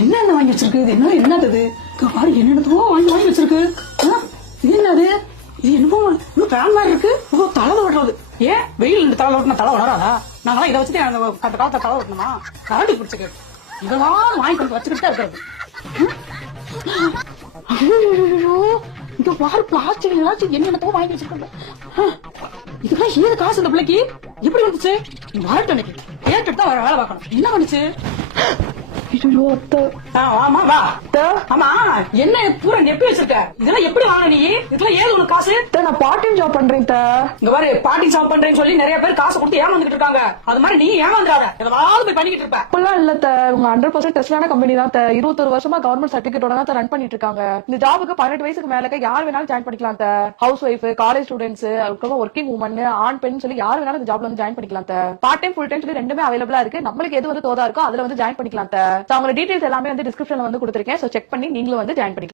என்னென்ன வாங்கி வச்சிருக்கு? இது என்ன என்னது? பாரு என்னென்னதோ வாங்கி வச்சிருக்கு. இது என்னது? இது என்னமோ இன்னும் பேன் மாதிரி இருக்கு. தலை ஓடுறது. ஏன் வெயில் இந்த தலை ஓட்டினா தலை வளராதா? நாங்களாம் இதை வச்சுட்டு அந்த காலத்துல தலை ஓட்டணுமா? கரடி பிடிச்சிருக்கு. இதெல்லாம் வாங்கி கொண்டு வச்சுக்கிட்டு தான் இருக்காது. இங்க பாரு பிளாஸ்டிக் என்னென்னதோ வாங்கி வச்சிருக்காங்க. இதுக்கெல்லாம் ஏது காசு இந்த பிள்ளைக்கு? எப்படி வந்துச்சு? வரட்டு அன்னைக்கு கேட்டுட்டு தான் வேலை பார்க்கணும். என்ன பண்ணுச்சு? ஆமா வா. ஆமா என்ன பூரா நெப்பி வச்சிருக்க? இதெல்லாம் எப்படி வாங்க நீ? இதெல்லாம் ஏது உனக்கு காசு? நான் பார்ட் டைம் ஜாப் பண்றேன். இங்க பாரு பார்ட் டைம் ஜாப் பண்றேன்னு சொல்லி நிறைய பேர் காசு கொடுத்து ஏமாந்துட்டு இருக்காங்க. அது மாதிரி நீ ஏமாந்துடாத. ஏதாவது போய் பண்ணிக்கிட்டு இருப்ப. அப்பெல்லாம் இல்ல உங்க 100% டெஸ்டான கம்பெனி தான் 21 வருஷமா கவர்மெண்ட் சர்டிபிகேட்டோட தான் ரன் பண்ணிட்டு இருக்காங்க. இந்த ஜாபுக்கு 18 வயசுக்கு மேல யார் வேணாலும் ஜாயின் பண்ணிக்கலாம். ஹவுஸ் ஒய்ஃப், காலேஜ் ஸ்டூடெண்ட்ஸ், அதுக்கப்புறம் ஒர்க்கிங் உமன், ஆண் பெண் சொல்லி யார் வேணாலும் இந்த ஜாப்ல வந்து ஜாயின் பண்ணிக்கலாம். பார்ட் டைம் ஃபுல் டைம் சொல்லி ரெண்டுமே அவைலபிளா இருக்கு. நம்மளுக்கு எது வந்து தோதா இருக்கோ அதுல வந்து ஜாயின் பண்ணிக்கலாம். அவங்களோட டீடைல்ஸ் எல்லாமே வந்து டிஸ்கிரிப்ஷன்ல வந்து கொடுத்திருக்கேன். சோ செக் பண்ணி நீங்களும் வந்து ஜாயின் பண்ணிக்கலாம்.